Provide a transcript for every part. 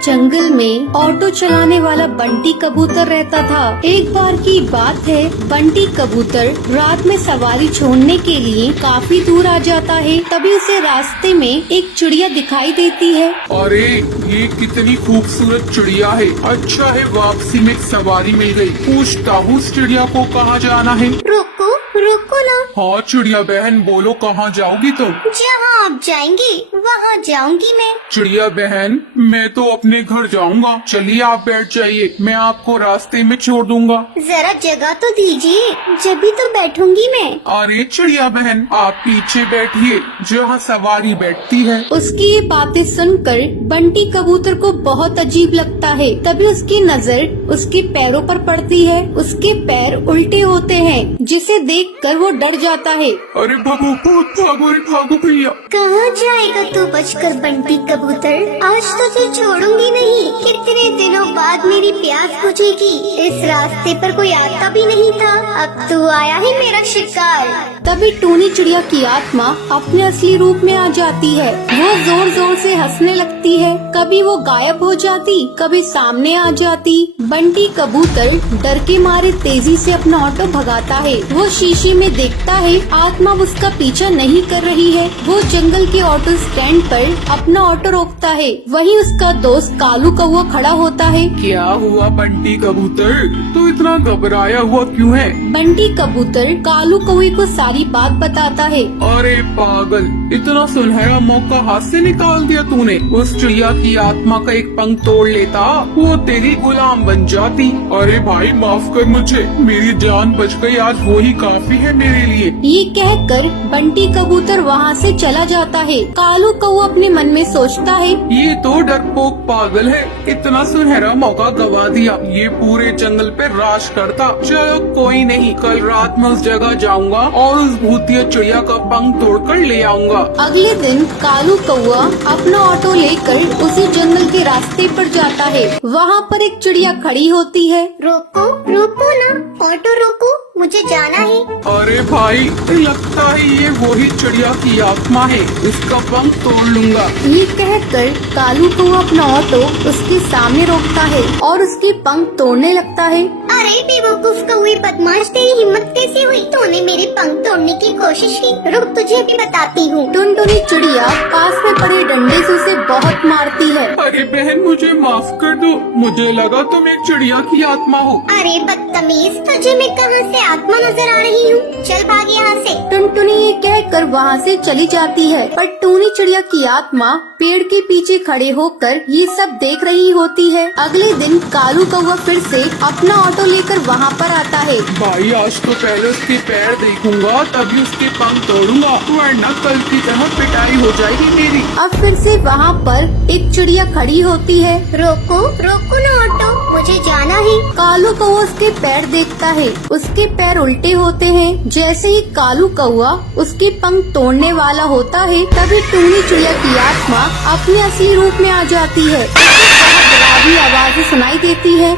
एक जंगल में ऑटो चलाने वाला बंटी कबूतर रहता था। एक बार की बात है, बंटी कबूतर रात में सवारी छोड़ने के लिए काफी दूर आ जाता है। तभी उसे रास्ते में एक चिड़िया दिखाई देती है। अरे ये कितनी खूबसूरत चिड़िया है। अच्छा है वापसी में सवारी मिल गई। पूछता हूँ उस चिड़िया को कहाँ जाना है। रुको रुको ना। हाँ चिड़िया बहन बोलो कहाँ जाओगी तुम? जहाँ आप जाएंगे वहाँ जाऊंगी मैं। चिड़िया बहन मैं तो अपने घर जाऊंगा। चलिए आप बैठ जाइए, मैं आपको रास्ते में छोड़ दूंगा। जरा जगह तो दीजिए, जब भी तो बैठूंगी मैं। अरे चिड़िया बहन आप पीछे बैठिए जहाँ सवारी बैठती है। उसकी ये बातें सुनकर बंटी कबूतर को बहुत अजीब लगता है। तभी उसकी नजर उसके पैरों पर पड़ती है। उसके पैर उल्टे होते हैं, जिसे देखकर वो डर जाता है। अरे भागो भागो रे भागो भैया। कहाँ जाएगा तू बचकर बंटी कबूतर? आज तो तुझे छोड़ूंगी नहीं। कितने दिनों बाद मेरी प्यास बुझेगी। इस रास्ते पर कोई आता भी नहीं था, अब तू आया है मेरा शिकार। तभी टूनी चिड़िया की आत्मा अपने असली रूप में आ जाती है। वो जोर जोर से हंसने लगती है। कभी वो गायब हो जाती, कभी सामने आ जाती। बंटी कबूतर डर के मारे तेजी से अपना ऑटो भगाता है। वो शीशे में देखता है आत्मा उसका पीछा नहीं कर रही है। वो जंगल के ऑटो स्टैंड पर अपना ऑटो रोकता है। वहीं उसका दोस्त कालू कौवा खड़ा होता है। क्या हुआ बंटी कबूतर, तू इतना घबराया हुआ क्यों है? बंटी कबूतर कालू कौवे को सारी बात बताता है। अरे पागल, इतना सुनहरा मौका हाथ से निकाल दिया तूने। उस चिड़िया की आत्मा का एक पंख तोड़ लेता, वो तेरी गुलाम बन जाती। अरे भाई माफ कर मुझे, मेरी जान बच गई, आज वो ही काफी है मेरे लिए। ये कहकर बंटी कबूतर वहाँ से चला जाता है। कालू कौवा अपने मन में सोचता है, ये तो डरपोक पागल है, इतना सुनहरा मौका गवा दिया। ये पूरे जंगल पे राज करता। चलो कोई नहीं, कल रात में उस जगह जाऊंगा और उस भूतिया चिड़िया का पंख तोड़कर ले आऊंगा। अगले दिन कालू कौवा अपना ऑटो लेकर उसी जंगल के रास्ते पर जाता है। वहाँ पर एक चिड़िया खड़ी होती है। रोको रोको ना, ऑटो रोको, मुझे जाना है। अरे भाई लगता है ये वही चिड़िया की आत्मा है, इसका पंख तोड़ लूंगा। ये कहकर कालू कौवा अपना ऑटो उसके सामने रोकता है और उसके पंख तोड़ने लगता है। अरे बेवकूफ कौवे बदमाश, तेरी हिम्मत कैसे हुई? तूने मेरे पंख तोड़ने की कोशिश की। रुक तुझे भी बताती हूँ। टुनटुनी चिड़िया पास में पड़े डंडे से उसे बहुत मारती है। अरे बहन मुझे माफ कर दो, मुझे लगा तुम एक चिड़िया की आत्मा हो। अरे बदतमीज, तुझे मैं कहाँ से आत्मा नजर आ रही हूँ? चल भाग यहाँ से। टुनटुनी ये कहकर वहाँ से चली जाती है, पर टूनी चिड़िया की आत्मा पेड़ के पीछे खड़े होकर ये सब देख रही होती है। अगले दिन कालू कौवा फिर से अपना ऑटो लेकर वहाँ पर आता है। भाई आज तो पहले उसके पैर देखूंगा तभी उसके पंख तोड़ूंगा, वरना कल की तरह पिटाई हो जाएगी मेरी। अब फिर से वहाँ पर एक चिड़िया खड़ी होती है। रोको रोको ना ऑटो, मुझे जाना है। कालू कौवा उसके पैर देखता है, उसके पैर उल्टे होते हैं। जैसे ही कालू कौवा उसके पंख तोड़ने वाला होता है, तभी टूनी चिड़िया की आत्मा अपने असली रूप में आ जाती है। डरावनी आवाज़ें सुनाई देती है।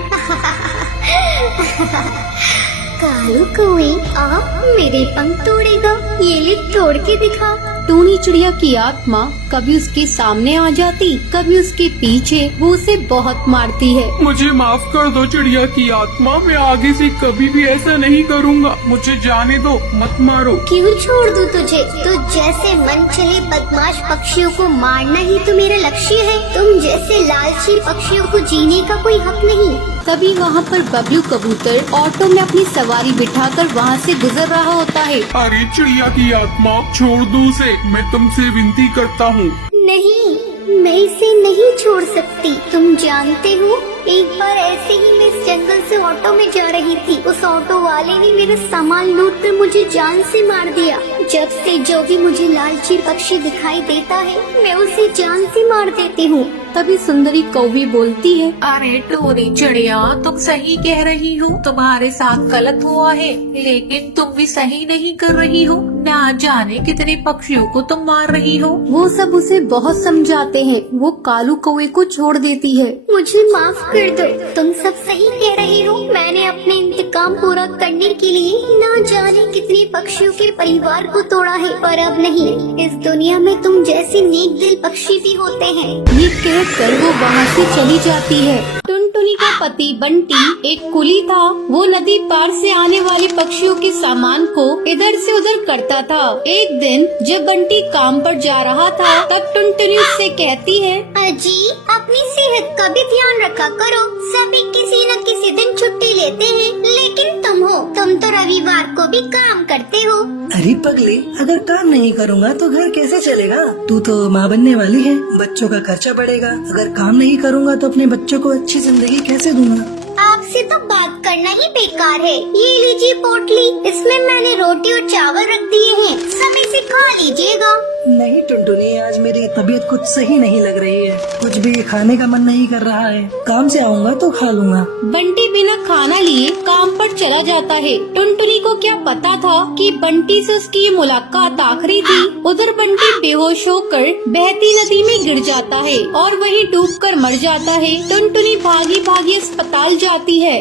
कालू कौवे आप मेरे पंख तोड़ेगा? ये ले तोड़ के दिखा। टूनी चिड़िया की आत्मा कभी उसके सामने आ जाती, कभी उसके पीछे। वो उसे बहुत मारती है। मुझे माफ कर दो चिड़िया की आत्मा, मैं आगे से कभी भी ऐसा नहीं करूँगा। मुझे जाने दो, मत मारो। क्यों छोड़ दूं तुझे? तो जैसे मन चले बदमाश पक्षियों को मारना ही तो मेरा लक्ष्य है। तुम जैसे लालची पक्षियों को जीने का कोई हक नहीं। तभी वहाँ पर बबलू कबूतर ऑटो में अपनी सवारी बिठाकर वहाँ से गुजर रहा होता है। अरे चिड़िया की आत्मा छोड़ दो उसे, मैं तुमसे विनती करता हूँ। नहीं, मैं इसे नहीं छोड़ सकती। तुम जानते हो एक बार ऐसे ही मैं इस जंगल से ऑटो में जा रही थी। उस ऑटो वाले ने मेरा सामान लूट कर मुझे जान से मार दिया। जब से जो भी मुझे लालची पक्षी दिखाई देता है मैं उसे जान से मार देती हूँ। तभी सुंदरी कौवी बोलती है, अरे टूनी चिड़िया तुम सही कह रही हो, तुम्हारे साथ गलत हुआ है, लेकिन तुम भी सही नहीं कर रही हो। ना जाने कितने पक्षियों को तुम मार रही हो। वो सब उसे बहुत समझाते हैं। वो कालू कौवे को छोड़ देती है। मुझे माफ कर दो, तुम सब सही कह रही हो। मैंने अपने इंतकाम पूरा करने के लिए ना जाने कितने पक्षियों के परिवार को तोड़ा है, पर अब नहीं। इस दुनिया में तुम जैसे नेक दिल पक्षी भी होते हैं। ये कहकर वो वहाँ से चली जाती है। टुनटुनी का पति बंटी एक कुली था। वो नदी पार से आने वाले पक्षियों के सामान को इधर से उधर करता था। एक दिन जब बंटी काम पर जा रहा था, तब टुनटुनी उससे कहती है, अजी, अपनी सेहत का भी ध्यान रखा करो। सभी किसी न किसी दिन छुट्टी लेते हैं, लेकिन तुम तो रविवार को भी काम करते हो। अरे पगली, अगर काम नहीं करूँगा तो घर कैसे चलेगा? तू तो माँ बनने वाली है, बच्चों का खर्चा बढ़ेगा। अगर काम नहीं करूँगा तो अपने बच्चों को अच्छी जिंदगी कैसे दूंगा? आपसे तो बात करना ही बेकार है। ये लीजिए पोटली, इसमें मैंने रोटी और चावल रख दिए हैं, समय से खा लीजिएगा। नहीं टुनटुनी, आज मेरी तबीयत कुछ सही नहीं लग रही है। कुछ भी खाने का मन नहीं कर रहा है। काम से आऊँगा तो खा लूँगा। बंटी बिना खाना लिए काम पर चला जाता है। टुनटुनी को क्या पता था कि बंटी से उसकी ये मुलाकात आखिरी थी। उधर बंटी बेहोश होकर बहती नदी में गिर जाता है और वहीं डूबकर मर जाता है। टुनटुनी भागी भागी अस्पताल जाती है।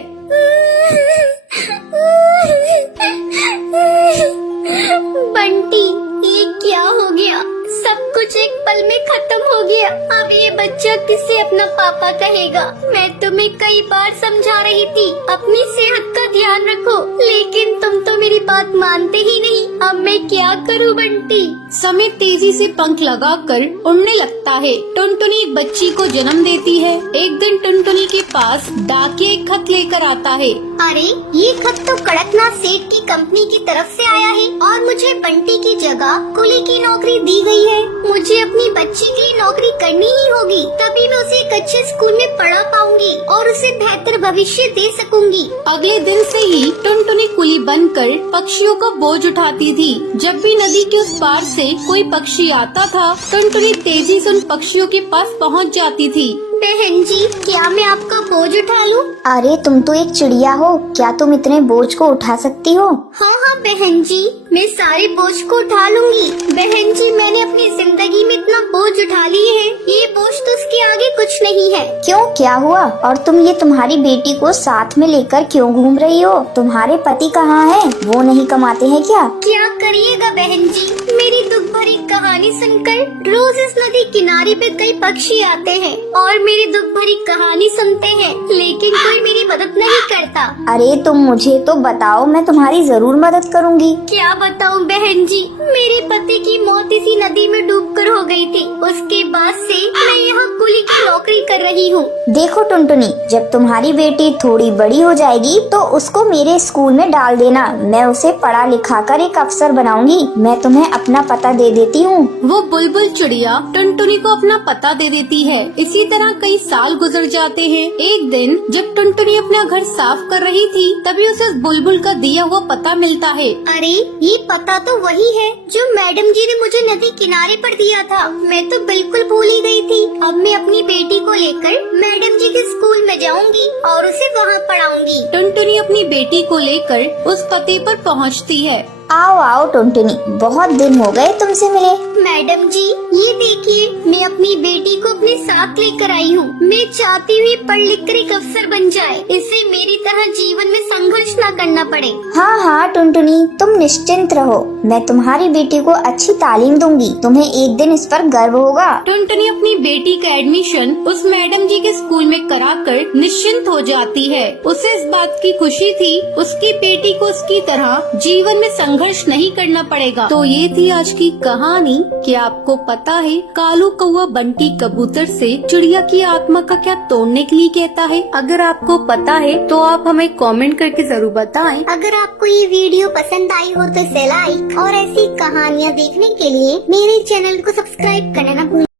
बंटी, ये क्या हो गया? सब कुछ एक पल में खत्म हो गया। अब ये बच्चा किसे अपना पापा कहेगा? मैं तुम्हें कई बार समझा रही थी, अपनी सेहत का ध्यान रखो, लेकिन तुम तो मेरी बात मानते ही नहीं। अब मैं क्या करूं बंटी? समय तेजी से पंख लगाकर उड़ने लगता है। टुनटुनी एक बच्ची को जन्म देती है। एक दिन टुनटुनी के पास डाकिया एक खत लेकर आता है। अरे, ये खत तो कड़कनाथ सेठ की कंपनी की तरफ से आया है और मुझे बंटी की जगह कुली की नौकरी दी गई है। मुझे अपनी बच्ची की नौकरी करनी ही होगी, तभी मैं उसे एक अच्छे स्कूल में पढ़ा पाऊंगी और उसे बेहतर भविष्य दे सकूंगी। अगले दिन से ही टुनटुनी कुली बनकर पक्षियों का बोझ उठाती थी। जब भी नदी के उस पार से कोई पक्षी आता था, टुनटुनी तेजी से उन पक्षियों के पास पहुंच जाती थी। बहन जी, क्या मैं आपका बोझ उठा लूं? अरे, तुम तो एक चिड़िया हो, क्या तुम इतने बोझ को उठा सकती हो? हाँ हाँ बहन जी, मैं सारे बोझ को उठा लूंगी। बहन जी, मैंने अपनी जिंदगी में इतना बोझ उठा लिए है, ये बोझ तो उसके आगे कुछ नहीं है। क्यों, क्या हुआ? और तुम ये तुम्हारी बेटी को साथ में लेकर क्यों घूम रही हो? तुम्हारे पति कहाँ हैं? वो नहीं कमाते हैं क्या? क्या करिएगा बहन जी, मेरी दुख भरी कहानी सुनकर रोज इस नदी किनारे पे कई पक्षी आते हैं और मेरी दुख भरी कहानी सुनते हैं, लेकिन कोई मेरी मदद नहीं करता। अरे तुम मुझे तो बताओ, मैं तुम्हारी जरूर मदद करूंगी। क्या बताऊं बहन जी, मेरे पति की मौत इसी नदी में डूबकर हो गई थी। उसके बाद से मैं यहाँ कुली की नौकरी कर रही हूँ। देखो टुनटुनी, जब तुम्हारी बेटी थोड़ी बड़ी हो जाएगी तो उसको मेरे स्कूल में डाल देना। मैं उसे पढ़ा लिखा कर एक अफसर बनाऊंगी। मैं तुम्हें अपना पता दे देती हूँ। वो बुलबुल चिड़िया टुनटुनी को अपना पता दे देती है। इसी तरह कई साल गुजर जाते हैं। एक दिन जब टुनटुनी अपना घर साफ कर रही थी, तभी उसे उस बुलबुल का दिया हुआ पता मिलता है। अरे, ये पता तो वही है जो मैडम जी ने मुझे नदी किनारे पर दिया था। मैं तो बिल्कुल भूल ही गई थी। अब मैं अपनी बेटी को लेकर मैडम जी के स्कूल में जाऊंगी और उसे वहाँ पढ़ाऊंगी। टुनटुनी अपनी बेटी को लेकर उस पते पर पहुँचती है। आओ आओ टुनटुनी, बहुत दिन हो गए तुमसे मिले। मैडम जी, ये देखिए, मैं अपनी बेटी को अपने साथ लेकर आई हूँ। मैं चाहती हूँ पढ़ लिख कर एक अफसर बन जाए, इसे मेरी तरह जीवन में संघर्ष न करना पड़े। हाँ हाँ टुनटुनी, तुम निश्चिंत रहो, मैं तुम्हारी बेटी को अच्छी तालीम दूंगी। तुम्हें एक दिन इस पर गर्व होगा। टुनटुनी अपनी बेटी का एडमिशन उस मैडम जी के स्कूल में कराकर निश्चिंत हो जाती है। उसे इस बात की खुशी थी, उसकी बेटी को उसकी तरह जीवन में संघर्ष नहीं करना पड़ेगा। तो ये थी आज की कहानी। क्या आपको पता है कालू कौवा बंटी कबूतर से चिड़िया की आत्मा का क्या तोड़ने के लिए कहता है? अगर आपको पता है तो आप हमें कमेंट करके जरूर बताएं। अगर आपको ये वीडियो पसंद आई हो तो इसे लाइक और ऐसी कहानियाँ देखने के लिए मेरे चैनल को सब्सक्राइब करना न भूलें।